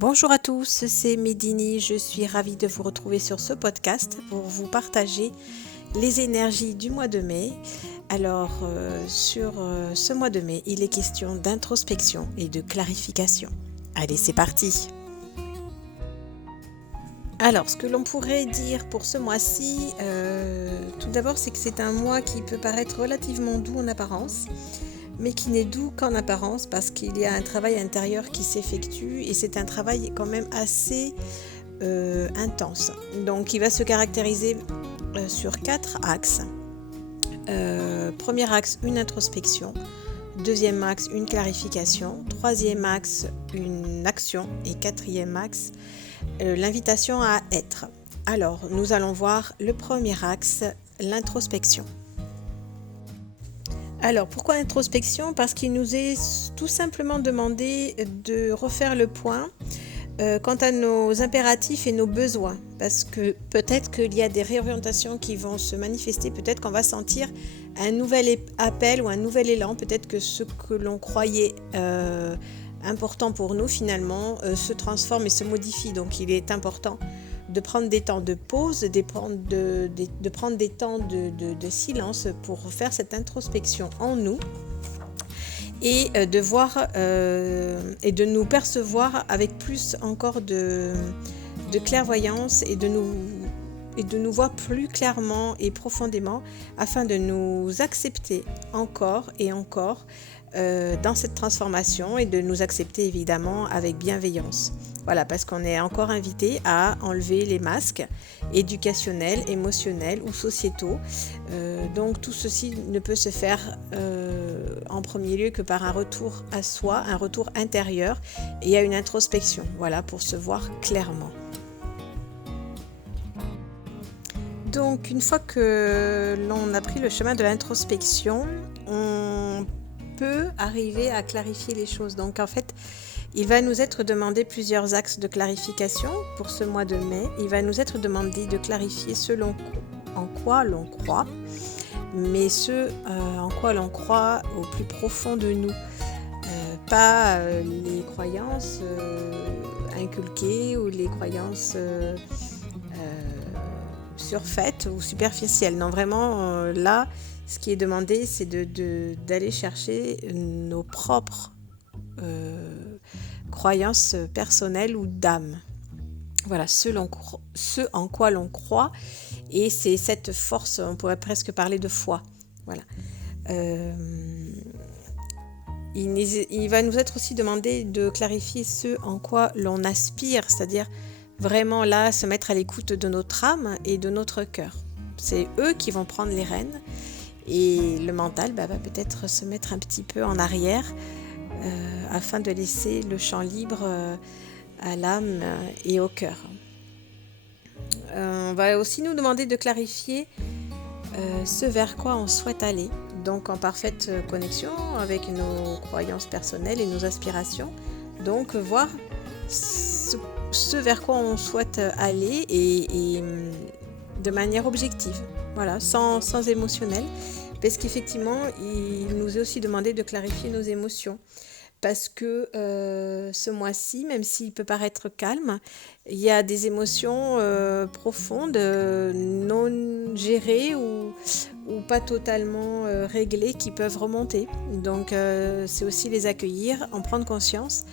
Bonjour à tous, c'est Médini, je suis ravie de vous retrouver sur ce podcast pour vous partager les énergies du mois de mai. Alors, sur ce mois de mai, il est question d'introspection et de clarification. Allez, c'est parti! Alors, ce que l'on pourrait dire pour ce mois-ci, tout d'abord, c'est que c'est un mois qui peut paraître relativement doux en apparence, mais qui n'est doux qu'en apparence parce qu'il y a un travail intérieur qui s'effectue et c'est un travail quand même assez intense. Donc, il va se caractériser sur 4 axes. Premier axe, une introspection. Deuxième axe, une clarification. Troisième axe, une action. Et quatrième axe, l'invitation à être. Alors, nous allons voir le premier axe, l'introspection. Alors, pourquoi introspection ? Parce qu'il nous est tout simplement demandé de refaire le point quant à nos impératifs et nos besoins. Parce que peut-être qu'il y a des réorientations qui vont se manifester, peut-être qu'on va sentir un nouvel appel ou un nouvel élan, peut-être que ce que l'on croyait important pour nous finalement se transforme et se modifie. Donc il est important de prendre des temps de pause, de prendre des temps de silence pour faire cette introspection en nous et de voir et de nous percevoir avec plus encore de clairvoyance et de nous voir plus clairement et profondément afin de nous accepter encore et encore dans cette transformation et de nous accepter évidemment avec bienveillance. Voilà, parce qu'on est encore invité à enlever les masques éducationnels, émotionnels ou sociétaux. Donc tout ceci ne peut se faire en premier lieu que par un retour à soi, un retour intérieur et à une introspection, voilà, pour se voir clairement. Donc une fois que l'on a pris le chemin de l'introspection, on peut arriver à clarifier les choses. Donc en fait, il va nous être demandé plusieurs axes de clarification pour ce mois de mai. Il va nous être demandé de clarifier en quoi l'on croit, mais en quoi l'on croit au plus profond de nous. Pas les croyances inculquées ou les croyances surfaites ou superficielles. Non, vraiment, là, ce qui est demandé, c'est d'aller chercher nos propres croyances personnelles ou d'âme. Voilà, ce en quoi l'on croit, et c'est cette force, on pourrait presque parler de foi. Voilà. Il va nous être aussi demandé de clarifier ce en quoi l'on aspire, c'est-à-dire vraiment là, se mettre à l'écoute de notre âme et de notre cœur. C'est eux qui vont prendre les rênes et le mental va peut-être se mettre un petit peu en arrière afin de laisser le champ libre à l'âme et au cœur. On va aussi nous demander de clarifier ce vers quoi on souhaite aller, donc en parfaite connexion avec nos croyances personnelles et nos aspirations. Donc voir ce vers quoi on souhaite aller et de manière objective, voilà, sans émotionnel, parce qu'effectivement, il nous est aussi demandé de clarifier nos émotions. Parce que ce mois-ci, même s'il peut paraître calme, il y a des émotions profondes, non gérées ou pas totalement réglées qui peuvent remonter. Donc c'est aussi les accueillir, en prendre conscience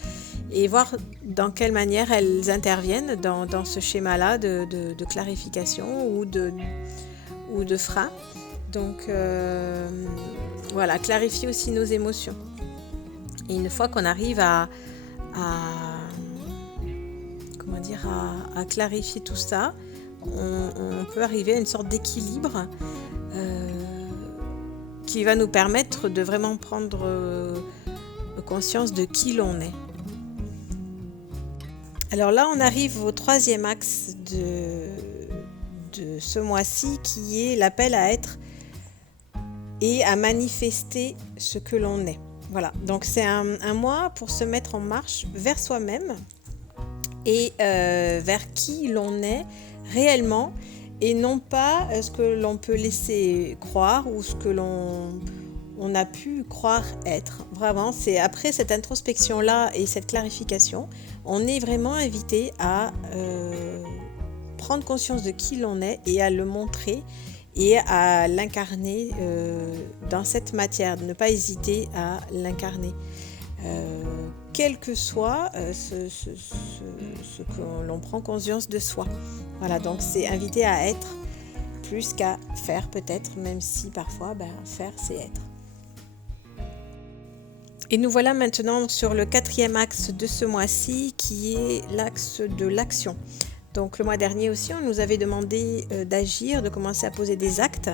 et voir dans quelle manière elles interviennent dans ce schéma-là de clarification ou de frein. Donc voilà, clarifier aussi nos émotions. Et une fois qu'on arrive à clarifier tout ça, on peut arriver à une sorte d'équilibre qui va nous permettre de vraiment prendre conscience de qui l'on est. Alors là, on arrive au troisième axe de ce mois-ci, qui est l'appel à être et à manifester ce que l'on est. Voilà, donc c'est un mois pour se mettre en marche vers soi-même et vers qui l'on est réellement et non pas ce que l'on peut laisser croire ou ce que l'on a pu croire être. Vraiment, c'est après cette introspection-là et cette clarification, on est vraiment invité à prendre conscience de qui l'on est et à le montrer et à l'incarner dans cette matière, de ne pas hésiter à l'incarner. Quel que soit ce que l'on prend conscience de soi. Voilà, donc c'est invité à être plus qu'à faire peut-être, même si parfois faire c'est être. Et nous voilà maintenant sur le 4e axe de ce mois-ci qui est l'axe de l'action. Donc le mois dernier aussi, on nous avait demandé d'agir, de commencer à poser des actes.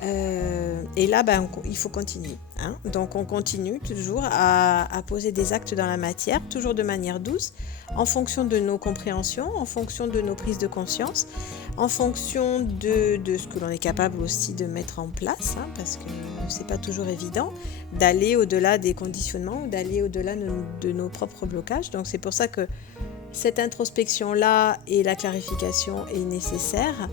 Et là, il faut continuer. Donc on continue toujours à poser des actes dans la matière, toujours de manière douce, en fonction de nos compréhensions, en fonction de nos prises de conscience, en fonction de ce que l'on est capable aussi de mettre en place, parce que c'est pas toujours évident d'aller au-delà des conditionnements ou d'aller au-delà de nos propres blocages. Donc c'est pour ça que cette introspection-là et la clarification est nécessaire,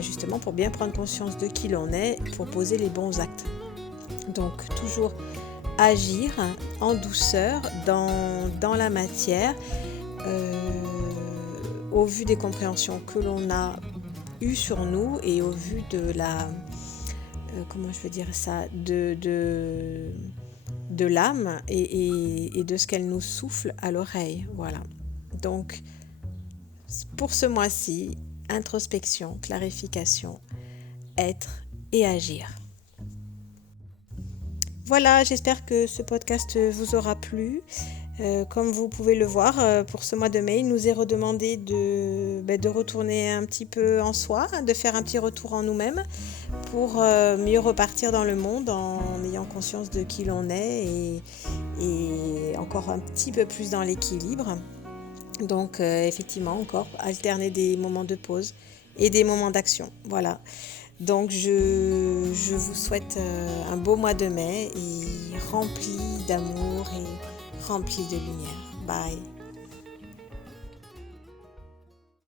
justement pour bien prendre conscience de qui l'on est, pour poser les bons actes. Donc toujours agir en douceur dans la matière, au vu des compréhensions que l'on a eues sur nous et au vu de la de l'âme et de ce qu'elle nous souffle à l'oreille. Voilà. Donc, pour ce mois-ci, introspection, clarification, être et agir. Voilà, j'espère que ce podcast vous aura plu. Comme vous pouvez le voir, pour ce mois de mai, il nous est redemandé de retourner un petit peu en soi, de faire un petit retour en nous-mêmes pour mieux repartir dans le monde en ayant conscience de qui l'on est et encore un petit peu plus dans l'équilibre. Donc effectivement, encore alterner des moments de pause et des moments d'action. Voilà. Donc je vous souhaite un beau mois de mai et rempli d'amour et rempli de lumière. Bye.